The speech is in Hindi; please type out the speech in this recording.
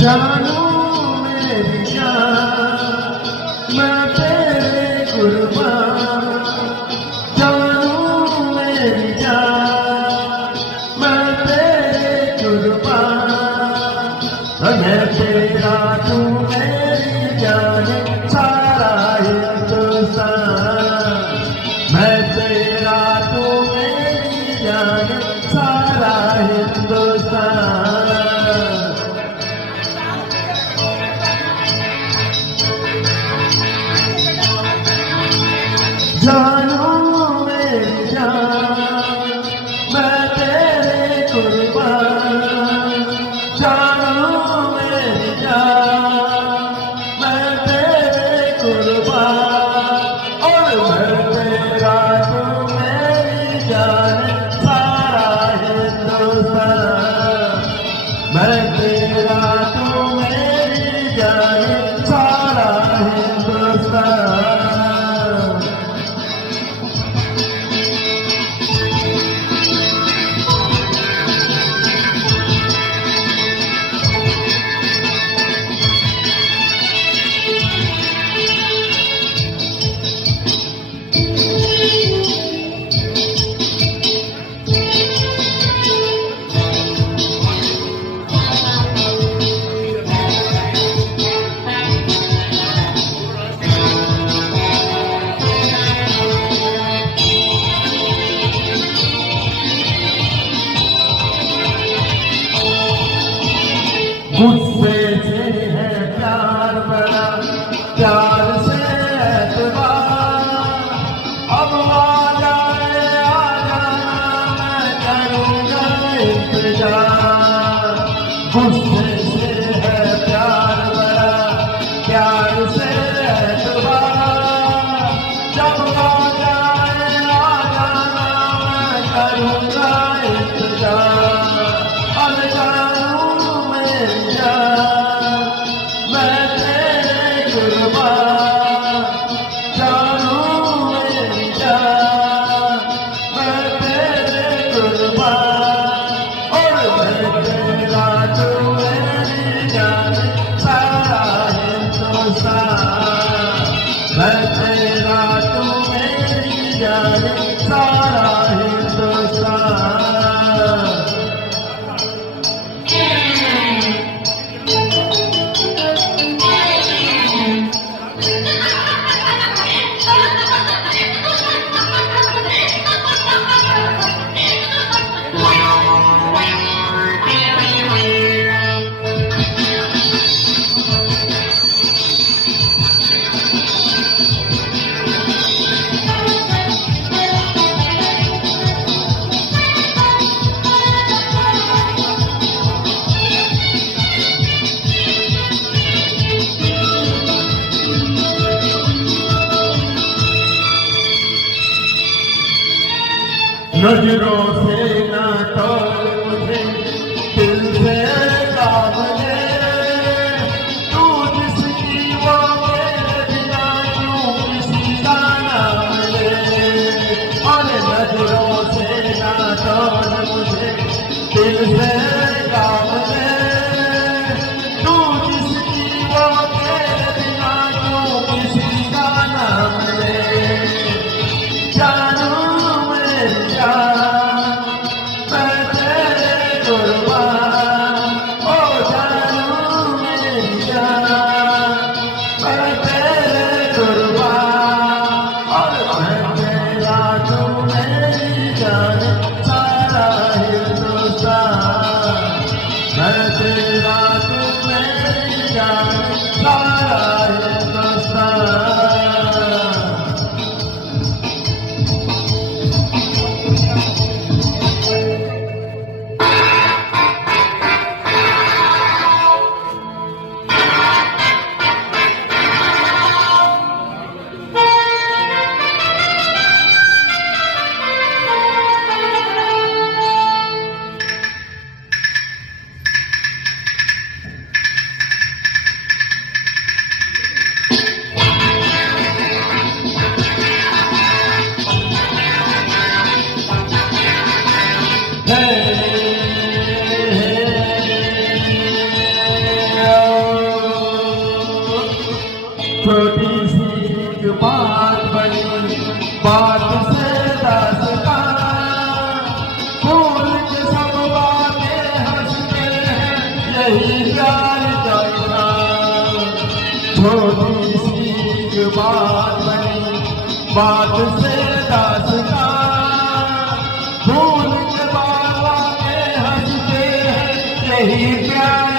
जानू मेरी जान मैं तेरे कुर्बान, जानू मेरी जान मैं तेरे कुर्बान, मैं तेरा तू मेरी जान सारा हिंदुस्तान, मैं तेरा तू मेरी जान सारा हिंदुस्तान। जानू मेरी जान मैं तेरे कुर्बान, जानू मेरी जान मैं तेरे कुर्बान, और मैं तेरा तू मेरी जान सारा हिंदुस्तान, मैं तेरा तू मेरी जान सारा हिंदुस्तान। मुझसे से है प्यार बड़ा, प्यार से एतबार, अब आ जाए आ जाना मैं करूँगा इंतजार। मुझसे से है प्यार बड़ा, प्यार से एतबार, जब आ जाए आ जाना मैं करूँगा इंतजार। मैं तेरा तू मेरी जान सारा हिंदुस्तान। नजरों से ना तोड़ मुझे, दिल से काम ले, तू जिसकी वो मेरे बिना क्यों किसी का नाम ले। और नजरों से ना तोड़ मुझे, दिल से काम ले, तू जिसकी वो मेरे बिना क्यों किसी का नाम ले। जानू मेरी जान यही प्यार का छोटी सी एक बात बनी, बात से दास्तां, भूल के बाबा के हंसते हैं, यही प्यार